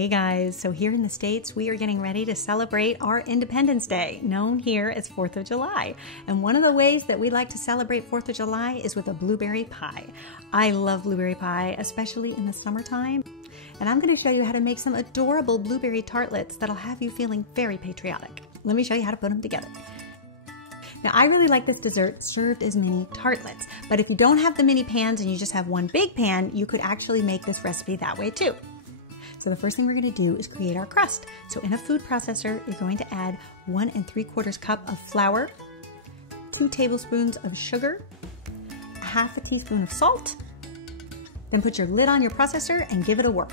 Hey guys, so here in the States, we are getting ready to celebrate our Independence Day, known here as 4th of July. And one of the ways that we like to celebrate 4th of July is with a blueberry pie. I love blueberry pie, especially in the summertime. And I'm going to show you how to make some adorable blueberry tartlets that'll have you feeling very patriotic. Let me show you how to put them together. Now, I really like this dessert served as mini tartlets, but if you don't have the mini pans and you just have one big pan, you could actually make this recipe that way too. So the first thing we're going to do is create our crust. So in a food processor, you're going to add 1 3/4 cup of flour, 2 tablespoons of sugar, 1/2 teaspoon of salt. Then put your lid on your processor and give it a whirl.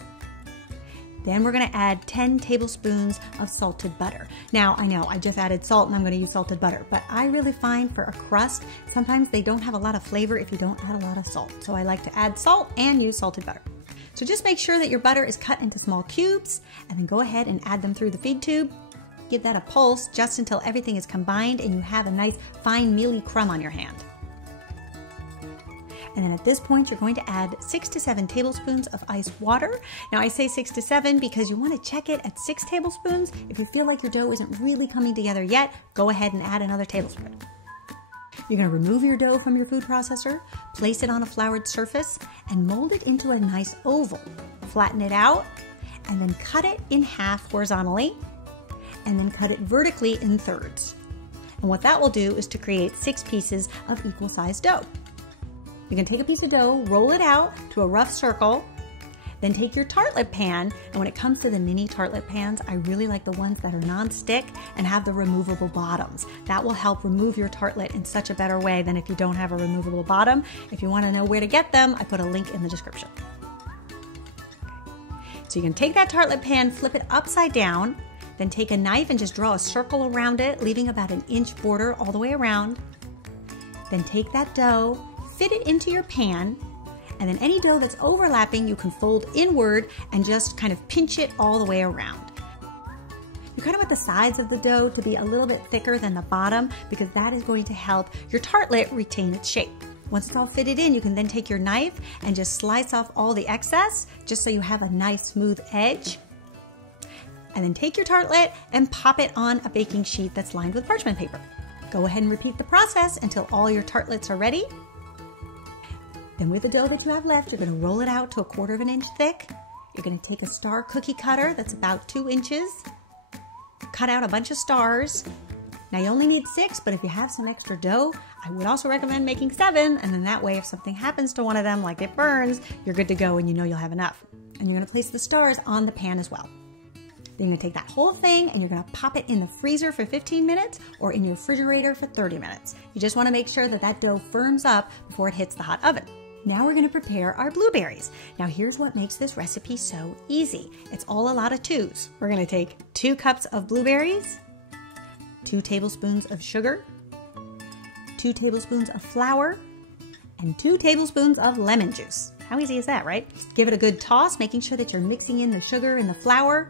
Then we're going to add 10 tablespoons of salted butter. Now, I know I just added salt and I'm going to use salted butter, but I really find for a crust, sometimes they don't have a lot of flavor if you don't add a lot of salt. So I like to add salt and use salted butter. So just make sure that your butter is cut into small cubes and then go ahead and add them through the feed tube. Give that a pulse just until everything is combined and you have a nice fine mealy crumb on your hand. And then at this point, you're going to add 6 to 7 tablespoons of ice water. Now I say 6 to 7 because you want to check it at 6 tablespoons. If you feel like your dough isn't really coming together yet, go ahead and add another tablespoon. You're going to remove your dough from your food processor, place it on a floured surface, and mold it into a nice oval. Flatten it out, and then cut it in half horizontally, and then cut it vertically in thirds. And what that will do is to create 6 pieces of equal sized dough. You're going to take a piece of dough, roll it out to a rough circle, then take your tartlet pan, and when it comes to the mini tartlet pans, I really like the ones that are non-stick and have the removable bottoms. That will help remove your tartlet in such a better way than if you don't have a removable bottom. If you want to know where to get them, I put a link in the description. So you can take that tartlet pan, flip it upside down, then take a knife and just draw a circle around it, leaving about an inch border all the way around. Then take that dough, fit it into your pan, and then any dough that's overlapping, you can fold inward and just kind of pinch it all the way around. You kind of want the sides of the dough to be a little bit thicker than the bottom because that is going to help your tartlet retain its shape. Once it's all fitted in, you can then take your knife and just slice off all the excess just so you have a nice smooth edge. And then take your tartlet and pop it on a baking sheet that's lined with parchment paper. Go ahead and repeat the process until all your tartlets are ready. Then with the dough that you have left, you're going to roll it out to 1/4 inch thick. You're going to take a star cookie cutter that's about 2 inches. Cut out a bunch of stars. Now you only need 6, but if you have some extra dough, I would also recommend making 7. And then that way, if something happens to one of them, like it burns, you're good to go and you know you'll have enough. And you're going to place the stars on the pan as well. Then you're going to take that whole thing and you're going to pop it in the freezer for 15 minutes or in your refrigerator for 30 minutes. You just want to make sure that that dough firms up before it hits the hot oven. Now we're going to prepare our blueberries. Now here's what makes this recipe so easy. It's all a lot of 2s. We're going to take 2 cups of blueberries, 2 tablespoons of sugar, 2 tablespoons of flour, and 2 tablespoons of lemon juice. How easy is that, right? Give it a good toss, making sure that you're mixing in the sugar and the flour.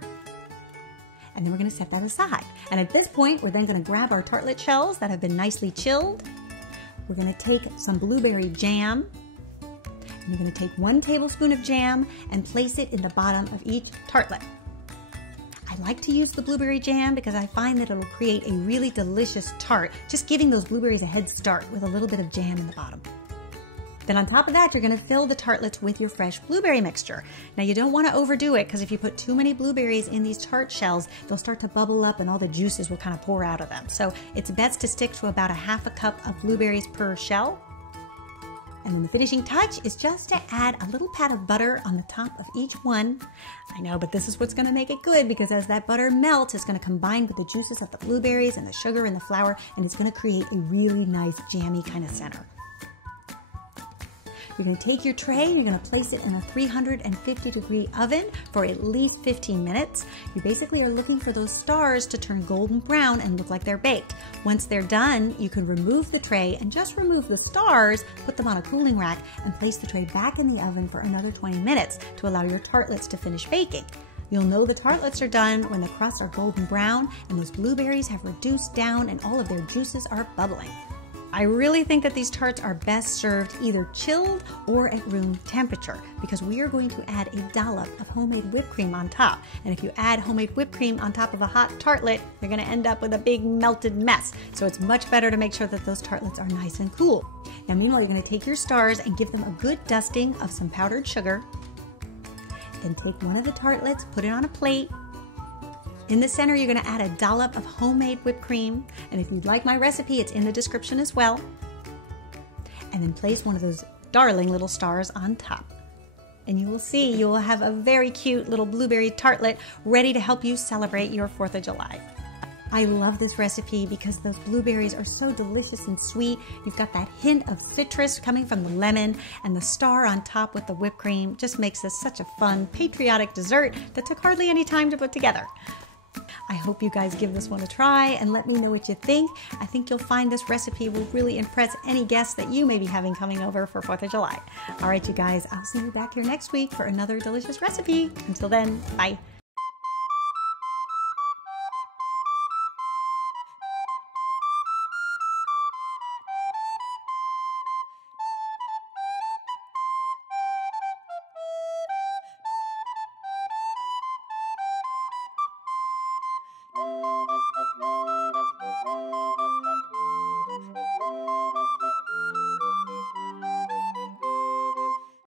And then we're going to set that aside. And at this point, we're then going to grab our tartlet shells that have been nicely chilled. We're going to take some blueberry jam. You're going to take 1 tablespoon of jam and place it in the bottom of each tartlet. I like to use the blueberry jam because I find that it'll create a really delicious tart, just giving those blueberries a head start with a little bit of jam in the bottom. Then on top of that, you're going to fill the tartlets with your fresh blueberry mixture. Now you don't want to overdo it because if you put too many blueberries in these tart shells, they'll start to bubble up and all the juices will kind of pour out of them. So it's best to stick to about 1/2 cup of blueberries per shell. And then the finishing touch is just to add a little pat of butter on the top of each one. I know, but this is what's going to make it good because as that butter melts, it's going to combine with the juices of the blueberries and the sugar and the flour, and it's going to create a really nice jammy kind of center. You're going to take your tray, you're going to place it in a 350-degree oven for at least 15 minutes. You basically are looking for those stars to turn golden brown and look like they're baked. Once they're done, you can remove the tray and just remove the stars, put them on a cooling rack, and place the tray back in the oven for another 20 minutes to allow your tartlets to finish baking. You'll know the tartlets are done when the crusts are golden brown and those blueberries have reduced down and all of their juices are bubbling. I really think that these tarts are best served either chilled or at room temperature because we are going to add a dollop of homemade whipped cream on top. And if you add homemade whipped cream on top of a hot tartlet, you're going to end up with a big melted mess. So it's much better to make sure that those tartlets are nice and cool. Now meanwhile, you're going to take your stars and give them a good dusting of some powdered sugar. Then take one of the tartlets, put it on a plate. In the center, you're going to add a dollop of homemade whipped cream. And if you'd like my recipe, it's in the description as well. And then place one of those darling little stars on top. And you will see you will have a very cute little blueberry tartlet ready to help you celebrate your 4th of July. I love this recipe because those blueberries are so delicious and sweet. You've got that hint of citrus coming from the lemon, and the star on top with the whipped cream just makes this such a fun, patriotic dessert that took hardly any time to put together. I hope you guys give this one a try and let me know what you think. I think you'll find this recipe will really impress any guests that you may be having coming over for 4th of July. All right, you guys, I'll see you back here next week for another delicious recipe. Until then, bye.